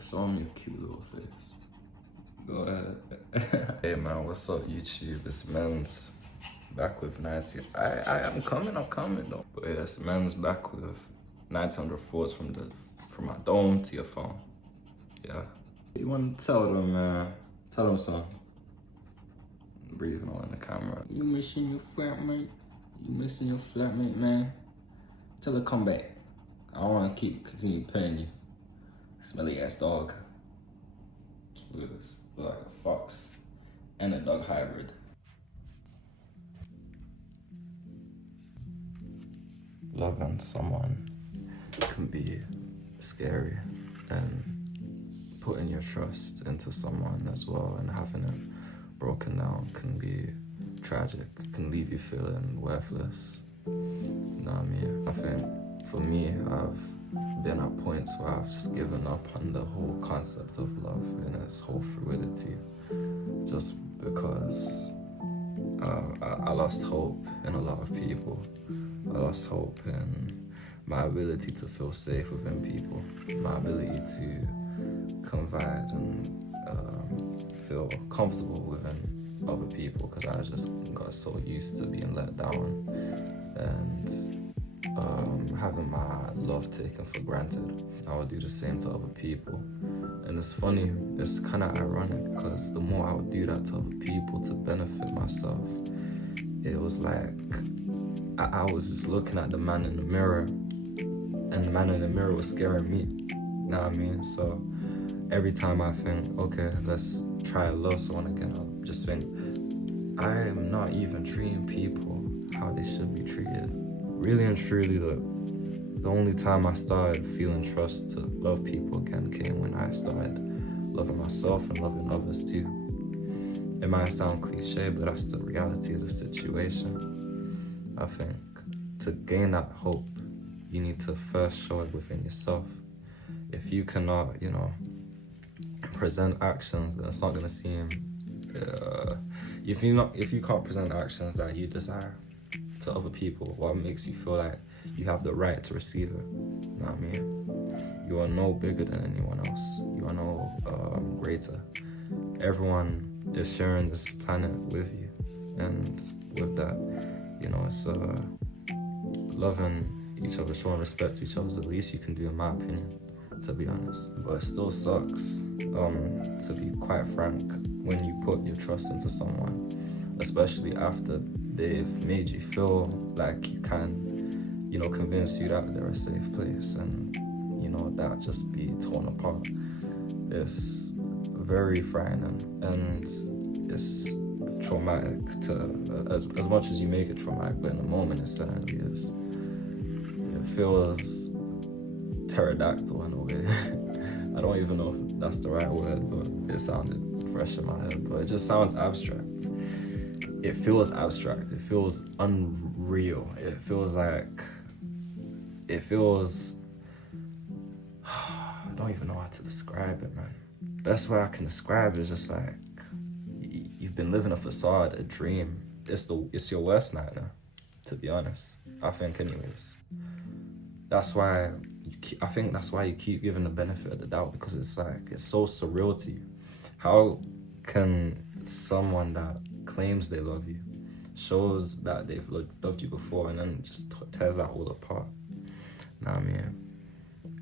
Show me your cute little face. Go ahead. Hey man, what's up YouTube? It's Men's back with 90. I'm coming though. But yeah, it's Men's back with 900 thoughts from my dome to your phone. Yeah. You want to tell them, man? Tell them something. Breathing all in the camera. You missing your flatmate? You missing your flatmate, man? Tell her come back. I don't want to continue paying you. Smelly ass dog. Look at this. Look like a fox and a dog hybrid. Loving someone can be scary, and putting your trust into someone as well and having it broken down can be tragic, can leave you feeling worthless. You know what I mean? I think for me, I've been at points where I've just given up on the whole concept of love and its whole fluidity, just because I lost hope in a lot of people. I lost hope in my ability to feel safe within people, my ability to confide and feel comfortable within other people, because I just got so used to being let down and having my love taken for granted. I would do the same to other people. And it's funny, it's kind of ironic, because the more I would do that to other people to benefit myself, it was like I was just looking at the man in the mirror, and the man in the mirror was scaring me. You know what I mean? So every time I think, okay, let's try to love someone again, I just think, I am not even treating people how they should be treated. Really and truly, the only time I started feeling trust to love people again came when I started loving myself and loving others too. It might sound cliche, but that's the reality of the situation. I think to gain that hope, you need to first show it within yourself. If you cannot, present actions, then it's not gonna seem. If you can't present actions that you desire to other people, what makes you feel like you have the right to receive it? You know what I mean? You are no bigger than anyone else. You are no greater. Everyone is sharing this planet with you, and with that, it's loving each other, showing respect to each other is the least you can do, in my opinion, to be honest. But it still sucks, to be quite frank, when you put your trust into someone, especially after they've made you feel like you can, convince you that they're a safe place, and, that just be torn apart. It's very frightening, and it's traumatic to, as much as you make it traumatic, but in the moment it certainly is. It feels pterodactyl in a way. I don't even know if that's the right word, but it sounded fresh in my head, but it just sounds abstract. It feels abstract, it feels unreal, I don't even know how to describe it, man. Best way I can describe it is just like, you've been living a facade, a dream. It's your worst nightmare, to be honest. I think anyways. That's why you keep giving the benefit of the doubt, because it's so surreal to you. How can someone that claims they love you, shows that they've loved you before, and then just tears that all apart? Nah, I mean,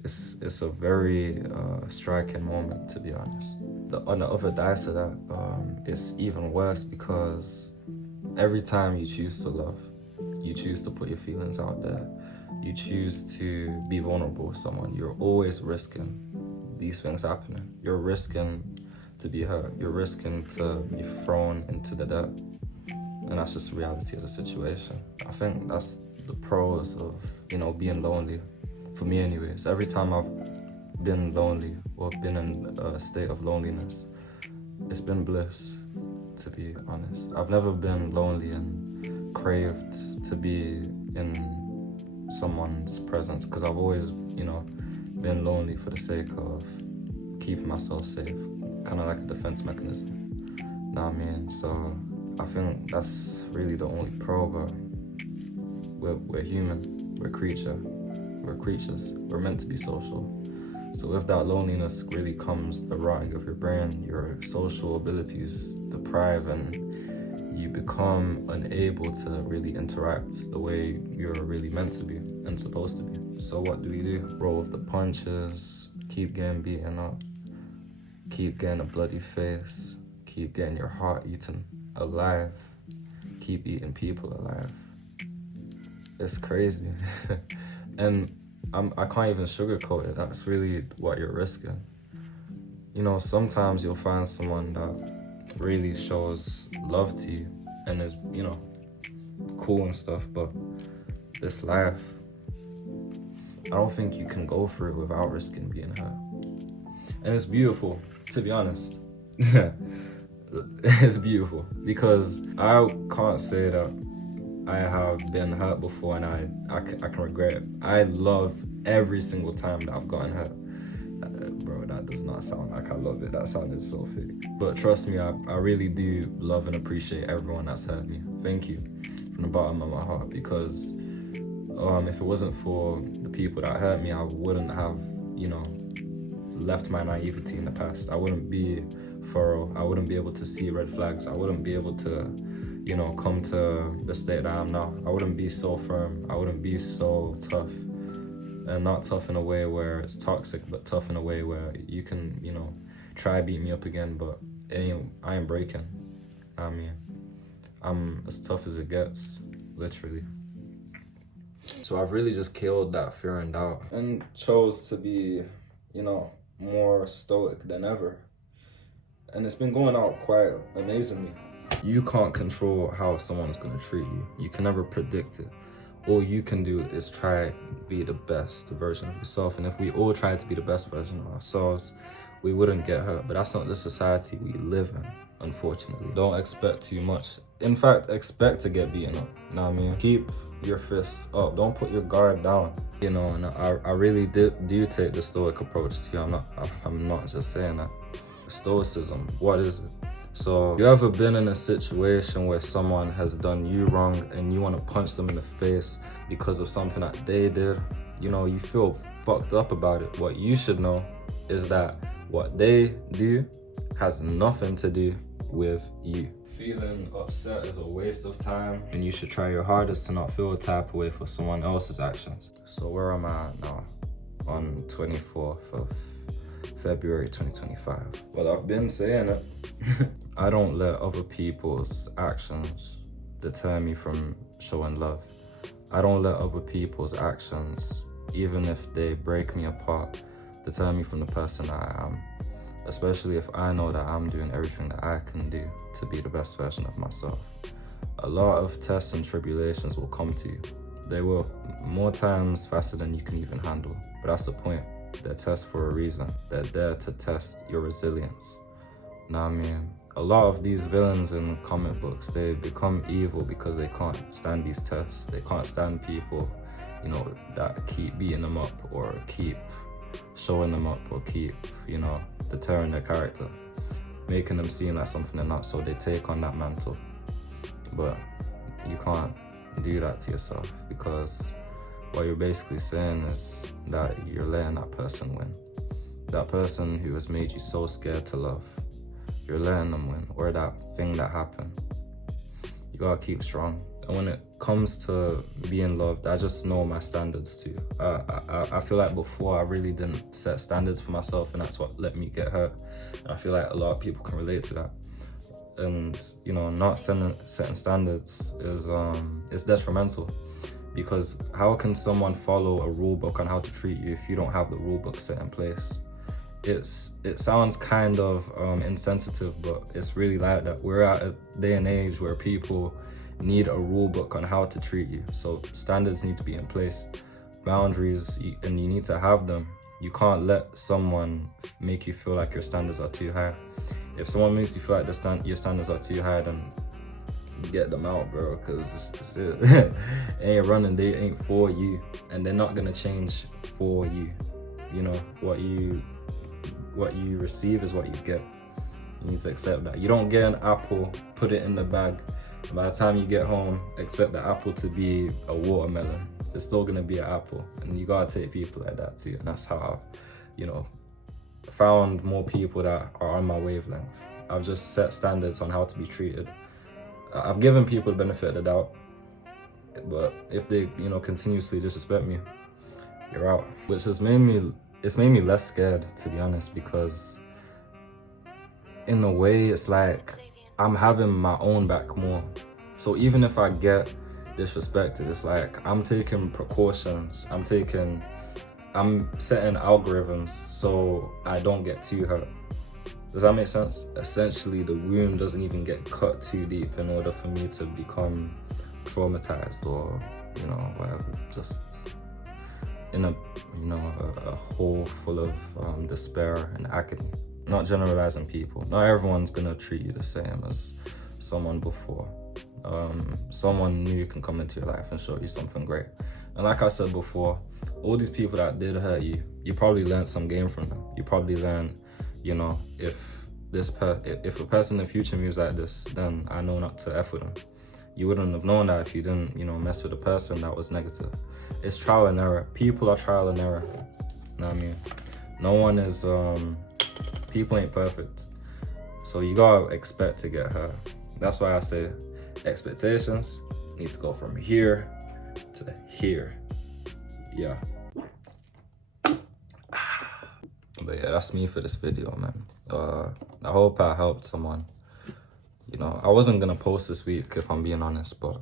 it's a very striking moment, to be honest. On the other dice of that, it's even worse, because every time you choose to love, you choose to put your feelings out there, you choose to be vulnerable with someone, you're always risking these things happening. You're risking to be hurt, you're risking to be thrown into the dirt, and that's just the reality of the situation. I think that's the pros of, being lonely. For me anyways, every time I've been lonely or been in a state of loneliness, it's been bliss, to be honest. I've never been lonely and craved to be in someone's presence, because I've always, been lonely for the sake of keeping myself safe, kind of like a defense mechanism. Know what I mean? So I think that's really the only pro, but we're human, we're creatures, we're meant to be social. So with that loneliness really comes the rotting of your brain, your social abilities deprive, and you become unable to really interact the way you're really meant to be and supposed to be. So what do? Roll with the punches, keep getting beaten up, keep getting a bloody face, keep getting your heart eaten alive, keep eating people alive. It's crazy. And I can't even sugarcoat it. That's really what you're risking. You know, sometimes you'll find someone that really shows love to you and is, you know, cool and stuff, but this life, I don't think you can go through it without risking being hurt. And it's beautiful, to be honest. It's beautiful because I can't say that I have been hurt before and I can regret it. I love every single time that I've gotten hurt. Bro, that does not sound like I love it. That sounded so fake. But trust me, I really do love and appreciate everyone that's hurt me. Thank you from the bottom of my heart, because if it wasn't for the people that hurt me, I wouldn't have, you know, left my naivety in the past. I wouldn't be thorough. I wouldn't be able to see red flags. I wouldn't be able to, you know, come to the state that I am now. I wouldn't be so firm. I wouldn't be so tough. And not tough in a way where it's toxic, but tough in a way where you can, you know, try beat me up again, but I ain't breaking. I mean, I'm as tough as it gets, literally. So I've really just killed that fear and doubt and chose to be, you know, more stoic than ever. And it's been going out quite amazingly. You can't control how someone's gonna treat you. You can never predict it. All you can do is try to be the best version of yourself. And if we all tried to be the best version of ourselves, we wouldn't get hurt. But that's not the society we live in, unfortunately. Don't expect too much. In fact, expect to get beaten up. You know what I mean? Keep your fists up. Don't put your guard down. You know, and I really do take the stoic approach to you. I'm not just saying that. Stoicism, what is it? So, you ever been in a situation where someone has done you wrong and you want to punch them in the face because of something that they did? You know, you feel fucked up about it. What you should know is that what they do has nothing to do with you. Feeling upset is a waste of time, and you should try your hardest to not feel a type of way for someone else's actions. So where am I at now? On 24th of February 2025. Well, I've been saying it. I don't let other people's actions deter me from showing love. I don't let other people's actions, even if they break me apart, deter me from the person that I am. Especially if I know that I'm doing everything that I can do to be the best version of myself. A lot of tests and tribulations will come to you. They will, more times faster than you can even handle. But that's the point. They're tests for a reason. They're there to test your resilience. Know what I mean? A lot of these villains in comic books, they become evil because they can't stand these tests. They can't stand people, you know, that keep beating them up or keep showing them up or keep, you know, deterring their character, making them seem like something they're not, so they take on that mantle. But you can't do that to yourself, because what you're basically saying is that you're letting that person win. That person who has made you so scared to love, you're letting them win, or that thing that happened. You gotta keep strong. And when it comes to being loved, I just know my standards too. I feel like before I really didn't set standards for myself, and that's what let me get hurt. And I feel like a lot of people can relate to that. And you know, not setting standards is detrimental, because how can someone follow a rule book on how to treat you if you don't have the rule book set in place? It sounds kind of insensitive, but it's really like that. We're at a day and age where people need a rule book on how to treat you. So standards need to be in place, boundaries, and you need to have them. You can't let someone make you feel like your standards are too high. If someone makes you feel like your standards are too high, then get them out, bro, because ain't running, they ain't for you, and they're not gonna change for you. You know, what you receive is what you get. You need to accept that. You don't get an apple, put it in the bag, and by the time you get home, expect the apple to be a watermelon. It's still gonna be an apple, and you gotta take people like that too. And that's how you know, found more people that are on my wavelength. I've just set standards on how to be treated. I've given people the benefit of the doubt, but if they, you know, continuously disrespect me, you're out. Which has made me less scared, to be honest, because in a way it's like I'm having my own back more. So even if I get disrespected, it's like I'm taking precautions. I'm setting algorithms so I don't get too hurt. Does that make sense? Essentially, the wound doesn't even get cut too deep in order for me to become traumatized or, you know, whatever, just in a, you know, a hole full of despair and agony. Not generalizing people. Not everyone's gonna treat you the same as someone before. Someone new can come into your life and show you something great. And like I said before, all these people that did hurt you, you probably learned some game from them. You probably learned, you know, if a person in the future moves like this, then I know not to F with them. You wouldn't have known that if you didn't, you know, mess with a person that was negative. It's trial and error. People are trial and error. You know what I mean? No one is, people ain't perfect. So you gotta expect to get hurt. That's why I say expectations need to go from here to here. Yeah. But yeah, that's me for this video, man. I hope I helped someone. You know, I wasn't gonna post this week if I'm being honest, but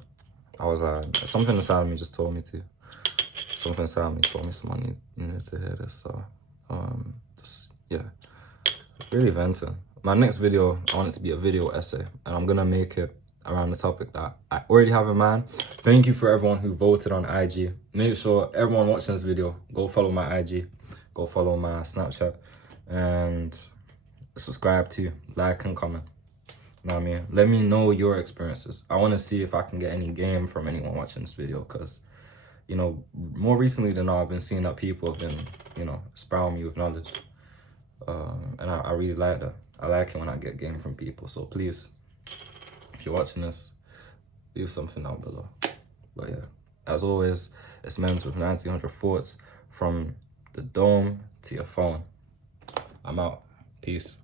I was something inside of me just told me to. Something inside of me told me someone needed to hear this. So just yeah, really venting. My next video, I want it to be a video essay, and I'm gonna make it around the topic that I already have in mind. Thank you for everyone who voted on IG. Make sure everyone watching this video, go follow my IG, go follow my Snapchat, and subscribe to, like and comment. You know what I mean? Let me know your experiences. I want to see if I can get any game from anyone watching this video, because, you know, more recently than not, I've been seeing that people have been, you know, spouting me with knowledge. And I really like that. I like it when I get game from people. So please, if you're watching this, leave something down below. But yeah, as always, it's Men's with 1900 thoughts from the dome to your phone. I'm out. Peace.